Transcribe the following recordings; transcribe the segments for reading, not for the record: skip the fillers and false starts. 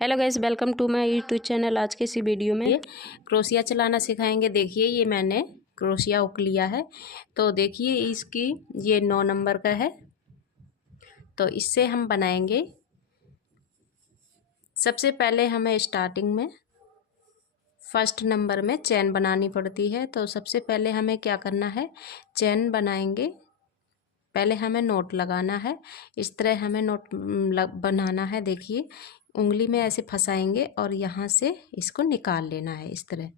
Hello guys, welcome to my YouTube channel. आज के इसी वीडियो में क्रोशिया चलाना सिखाएंगे। देखिए ये मैंने क्रोशिया हुक लिया है, तो देखिए इसकी ये 9 नंबर का है। तो इससे हम बनाएंगे। सबसे पहले हमें स्टार्टिंग में फर्स्ट नंबर में चैन बनानी पड़ती है। तो सबसे पहले हमें क्या करना है, चैन बनाएंगे। पहले हमें नोट लगाना है। इस तरह हमें नोट बनाना है। देखिए उंगली में ऐसे फंसाएंगे और यहाँ से इसको निकाल लेना है इस तरह।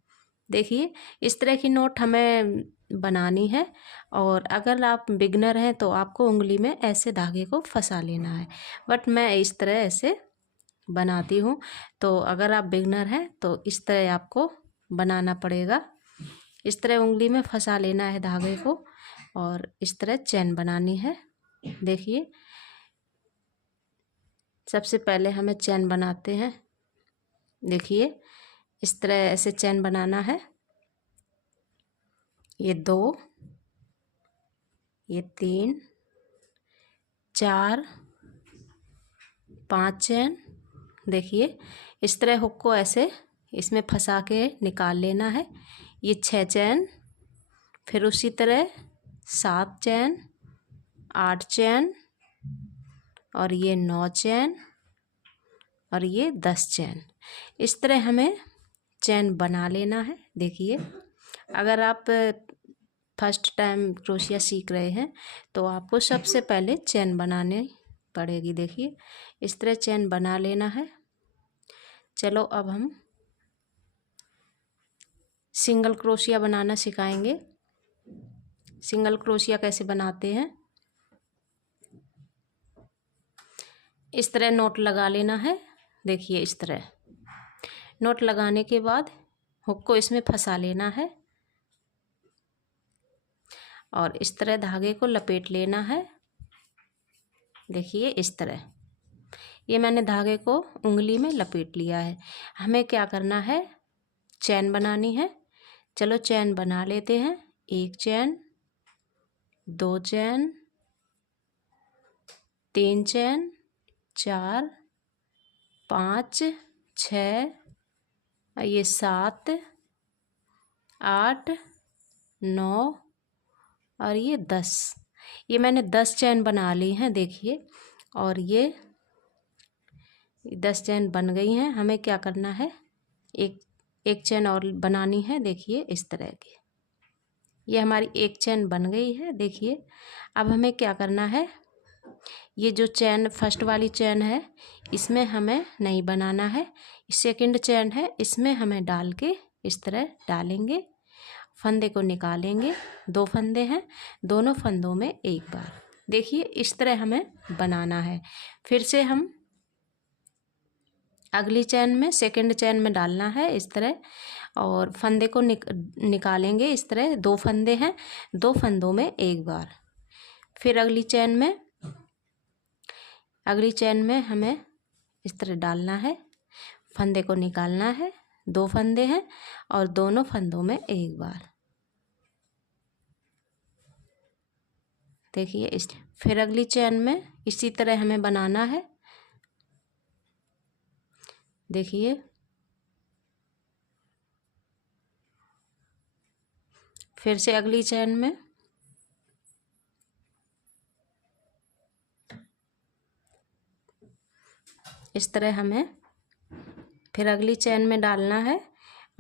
देखिए इस तरह की नोट हमें बनानी है। और अगर आप बिगनर हैं तो आपको उंगली में ऐसे धागे को फंसा लेना है, बट मैं इस तरह ऐसे बनाती हूँ। तो अगर आप बिगनर हैं तो इस तरह आपको बनाना पड़ेगा। इस तरह उंगली में फंसा लेना है धागे को और इस तरह चैन बनानी है। देखिए सबसे पहले हमें चैन बनाते हैं। देखिए इस तरह ऐसे चैन बनाना है। ये 2, ये 3, 4, 5 चैन। देखिए इस तरह हुक को ऐसे इसमें फंसा के निकाल लेना है। ये 6 चैन, फिर उसी तरह 7 चैन, 8 चैन, और ये 9 चैन, और ये 10 चैन। इस तरह हमें चैन बना लेना है। देखिए अगर आप फर्स्ट टाइम क्रोशिया सीख रहे हैं तो आपको सबसे पहले चैन बनानी पड़ेगी। देखिए इस तरह चैन बना लेना है। चलो अब हम सिंगल क्रोशिया बनाना सिखाएंगे। सिंगल क्रोशिया कैसे बनाते हैं, इस तरह नोट लगा लेना है। देखिए इस तरह नोट लगाने के बाद हुक को इसमें फंसा लेना है और इस तरह धागे को लपेट लेना है। देखिए इस तरह ये मैंने धागे को उंगली में लपेट लिया है। हमें क्या करना है, चैन बनानी है। चलो चैन बना लेते हैं। 1 चैन, 2 चैन, 3 चैन, 4, 5, 6, ये 7, 8, 9 और ये 10। ये मैंने 10 चैन बना ली हैं। देखिए और ये 10 चैन बन गई हैं। हमें क्या करना है, एक चैन और बनानी है। देखिए इस तरह की ये हमारी एक चैन बन गई है। देखिए अब हमें क्या करना है, ये जो चैन फर्स्ट वाली चैन है इसमें हमें नहीं बनाना है। सेकंड चैन है इसमें हमें डाल के इस तरह डालेंगे, फंदे को निकालेंगे। 2 फंदे हैं, दोनों फंदों में एक बार। देखिए इस तरह हमें बनाना है। फिर से हम अगली चैन में सेकंड चैन में डालना है इस तरह और फंदे को निकालेंगे इस तरह। 2 फंदे हैं, 2 फंदों में एक बार। फिर अगली चैन में हमें इस तरह डालना है, फंदे को निकालना है। 2 फंदे हैं और दोनों फंदों में एक बार। देखिए फिर अगली चैन में इसी तरह हमें बनाना है। देखिए फिर से अगली चैन में इस तरह हमें फिर अगली चैन में डालना है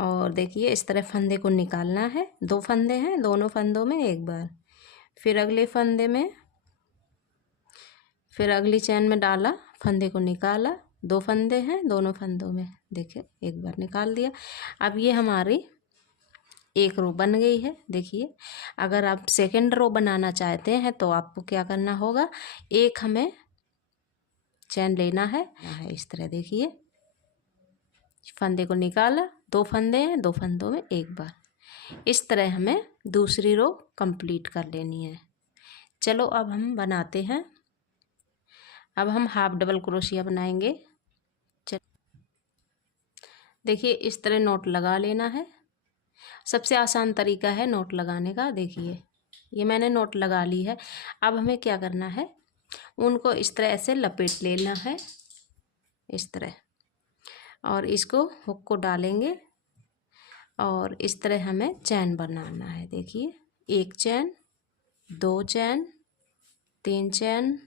और देखिए इस तरह फंदे को निकालना है। 2 फंदे हैं, दोनों फंदों में एक बार। फिर अगले फंदे में फिर अगली चैन में डाला, फंदे को निकाला। 2 फंदे हैं, दोनों फंदों में देखिए एक बार निकाल दिया। अब ये हमारी एक रो बन गई है। देखिए अगर आप सेकंड रो बनाना चाहते हैं तो आपको क्या करना होगा, एक हमें चैन लेना है इस तरह। देखिए फंदे को निकाला, 2 फंदे हैं, 2 फंदों में एक बार। इस तरह हमें दूसरी रो कंप्लीट कर लेनी है। चलो अब हम बनाते हैं। अब हम हाफ डबल क्रोशिया बनाएंगे। देखिए इस तरह नोट लगा लेना है। सबसे आसान तरीका है नोट लगाने का। देखिए ये मैंने नोट लगा ली है। अब हमें क्या करना है, उनको इस तरह ऐसे लपेट लेना है इस तरह। और इसको हुक को डालेंगे और इस तरह हमें चैन बनाना है। देखिए, 1 चैन, 2 चैन, 3 चैन,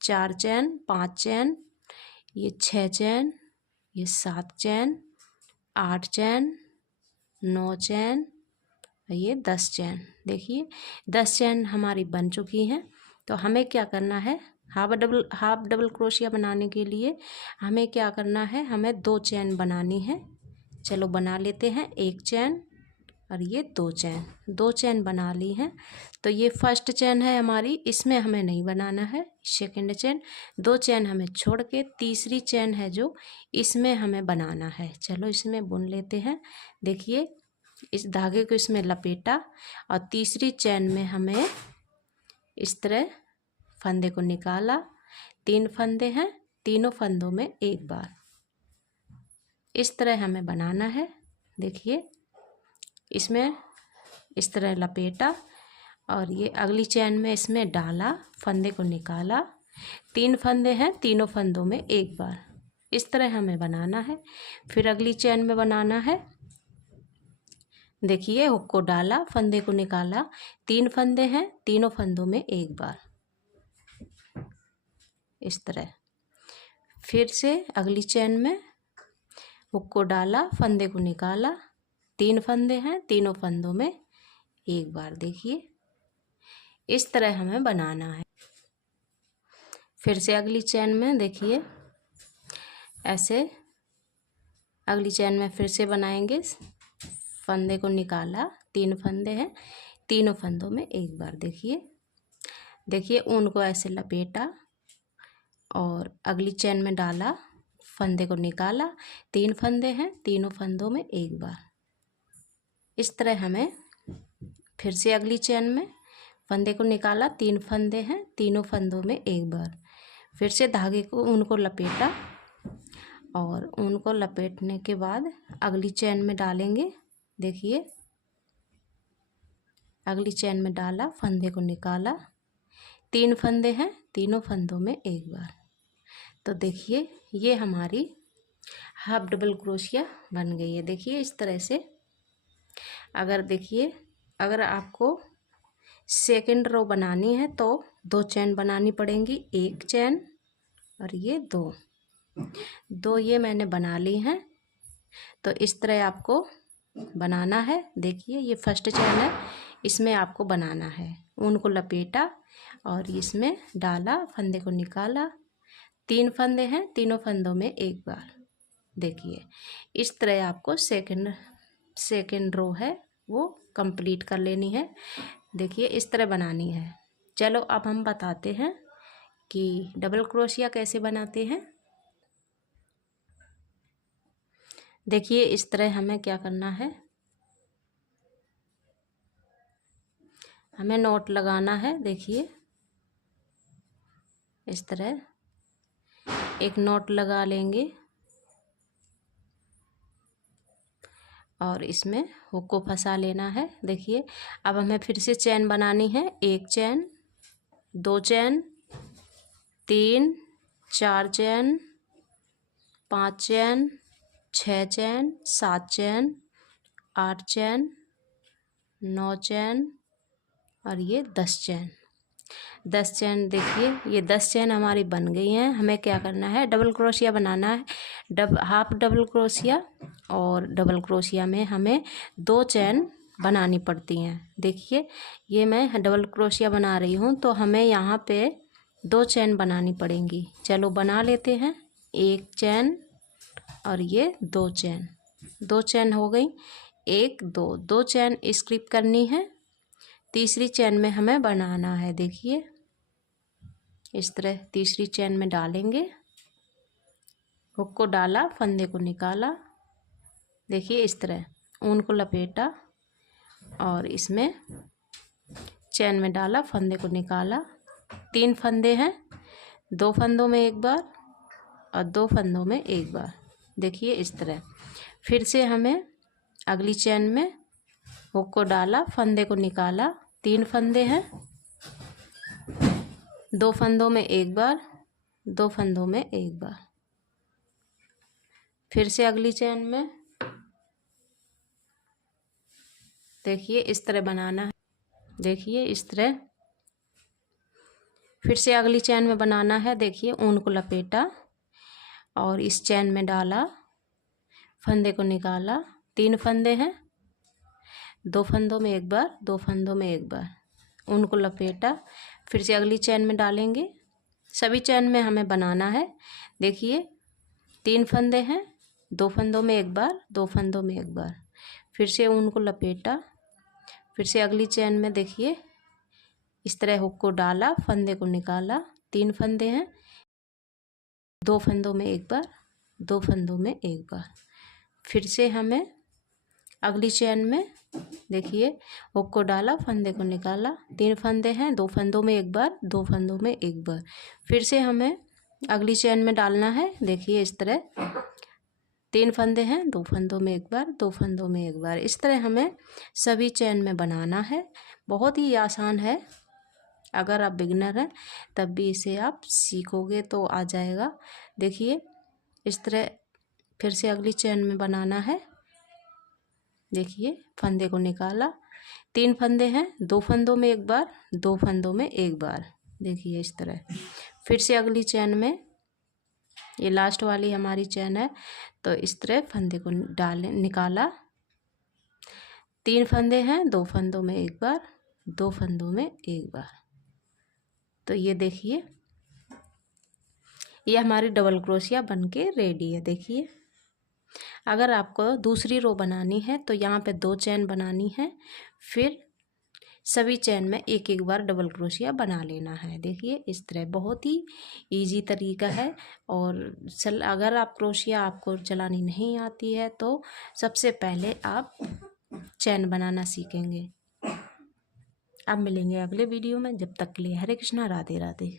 4 चैन, 5 चैन, ये 6 चैन, ये 7 चैन, 8 चैन, 9 चैन, ये 10 चैन। देखिए 10 चैन हमारी बन चुकी हैं। तो हमें क्या करना है, हाफ डबल क्रोशिया बनाने के लिए हमें क्या करना है, हमें 2 चैन बनानी है। चलो बना लेते हैं। 1 चैन और ये 2 चैन, 2 चैन बना ली हैं। तो ये फर्स्ट चैन है हमारी, इसमें हमें नहीं बनाना है। सेकंड चैन, 2 चैन हमें छोड़ के तीसरी चैन है जो इसमें हमें बनाना है। चलो इसमें बुन लेते हैं। देखिए इस धागे को इसमें लपेटा और तीसरी चैन में हमें इस तरह फंदे को निकाला। 3 फंदे हैं, तीनों फंदों में एक बार इस तरह हमें बनाना है। देखिए इसमें इस तरह लपेटा और ये अगली चैन में इसमें डाला, फंदे को निकाला। 3 फंदे हैं, तीनों फंदों में एक बार इस तरह हमें बनाना है। फिर अगली चैन में बनाना है। देखिए हुक को डाला, फंदे को निकाला, 3 फंदे हैं, तीनों फंदों में एक बार इस तरह। फिर से अगली चैन में हुक को डाला, फंदे को निकाला, 3 फंदे हैं, तीनों फंदों में एक बार। देखिए इस तरह हमें बनाना है। फिर से अगली चैन में देखिए ऐसे अगली चैन में फिर से बनाएंगे। फंदे को निकाला, 3 फंदे हैं, तीनों फंदों में एक बार। देखिए ऊन को ऐसे लपेटा और अगली चैन में डाला, फंदे को निकाला, 3 फंदे हैं, तीनों फंदों में एक बार इस तरह हमें। फिर से अगली चैन में फंदे को निकाला, 3 फंदे हैं, तीनों फंदों में एक बार। फिर से धागे को ऊन को लपेटा और ऊन को लपेटने के बाद अगली चैन में डालेंगे। देखिए अगली चैन में डाला, फंदे को निकाला, 3 फंदे हैं, तीनों फंदों में एक बार। तो देखिए ये हमारी हाफ डबल क्रोशिया बन गई है। देखिए इस तरह से अगर आपको सेकंड रो बनानी है तो 2 चैन बनानी पड़ेंगी। 1 चैन और ये 2 ये मैंने बना ली हैं। तो इस तरह आपको बनाना है। देखिए ये फर्स्ट चैन है, इसमें आपको बनाना है। ऊन को लपेटा और इसमें डाला, फंदे को निकाला, 3 फंदे हैं, तीनों फंदों में एक बार। देखिए इस तरह आपको सेकंड रो है वो कंप्लीट कर लेनी है। देखिए इस तरह बनानी है। चलो अब हम बताते हैं कि डबल क्रोशिया कैसे बनाते हैं। देखिए इस तरह हमें क्या करना है, हमें नॉट लगाना है। देखिए इस तरह एक नॉट लगा लेंगे और इसमें हुक को फंसा लेना है। देखिए अब हमें फिर से चैन बनानी है। 1 चैन, 2 चैन, 3, 4 चैन, 5 चैन, 6 चैन, 7 चैन, 8 चैन, 9 चैन और ये 10 चैन। 10 चैन। देखिए ये 10 चैन हमारी बन गई हैं। हमें क्या करना है, डबल क्रोशिया बनाना है। हाफ डबल क्रोशिया और डबल क्रोशिया में हमें 2 चैन बनानी पड़ती हैं। देखिए ये मैं डबल क्रोशिया बना रही हूँ तो हमें यहाँ पे 2 चैन बनानी पड़ेंगी। चलो बना लेते हैं। 1 चैन और ये 2 चैन, 2 चैन हो गई। 1 2 चैन स्किप करनी है। तीसरी चैन में हमें बनाना है। देखिए इस तरह तीसरी चैन में डालेंगे, हुक को डाला, फंदे को निकाला। देखिए इस तरह ऊन को लपेटा और इसमें चैन में डाला, फंदे को निकाला। 3 फंदे हैं, 2 फंदों में एक बार और 2 फंदों में एक बार। देखिए इस तरह। फिर से हमें अगली चैन में हुक को डाला, फंदे को निकाला। 3 फंदे हैं, 2 फंदों में एक बार, 2 फंदों में एक बार। फिर से अगली चेन में देखिए इस तरह बनाना है। देखिए इस तरह फिर से अगली चेन में बनाना है। देखिए ऊन को लपेटा और इस चेन में डाला, फंदे को निकाला। 3 फंदे हैं, 2 फंदों में एक बार, 2 फंदों में एक बार, ऊन को लपेटा। फिर से अगली चेन में डालेंगे। सभी चेन में हमें बनाना है। देखिए 3 फंदे हैं, 2 फंदों में एक बार, 2 फंदों में एक बार, फिर से ऊन को लपेटा। फिर से अगली चेन में देखिए इस तरह हुक को डाला, फंदे को निकाला। 3 फंदे हैं, 2 फंदों में एक बार, 2 फंदों में एक बार। फिर से हमें अगली चेन में देखिए हुक को डाला, फंदे को निकाला। 3 फंदे हैं, 2 फंदों में एक बार, 2 फंदों में एक बार। फिर से हमें अगली चेन में डालना है। देखिए इस तरह 3 फंदे हैं, 2 फंदों में एक बार, 2 फंदों में एक बार। इस तरह हमें सभी चेन में बनाना है। बहुत ही आसान है। अगर आप बिगिनर हैं तब भी इसे आप सीखोगे तो आ जाएगा। देखिए इस तरह फिर से अगली चेन में बनाना है। देखिए फंदे को निकाला। 3 फंदे हैं, 2 फंदों में एक बार, 2 फंदों में एक बार। देखिए इस तरह फिर से अगली चेन में, ये लास्ट वाली हमारी चेन है, तो इस तरह फंदे को निकाला। 3 फंदे हैं, 2 फंदों में एक बार, 2 फंदों में एक बार। तो ये देखिए ये हमारी डबल क्रोशिया बनके रेडी है। देखिए अगर आपको दूसरी रो बनानी है तो यहाँ पे 2 चेन बनानी है, फिर सभी चेन में एक एक बार डबल क्रोशिया बना लेना है। देखिए इस तरह बहुत ही इजी तरीका है। और अगर आप क्रोशिया आपको चलानी नहीं आती है तो सबसे पहले आप चेन बनाना सीखेंगे। अब मिलेंगे अगले वीडियो में। जब तक के लिए हरे कृष्णा, राधे राधे।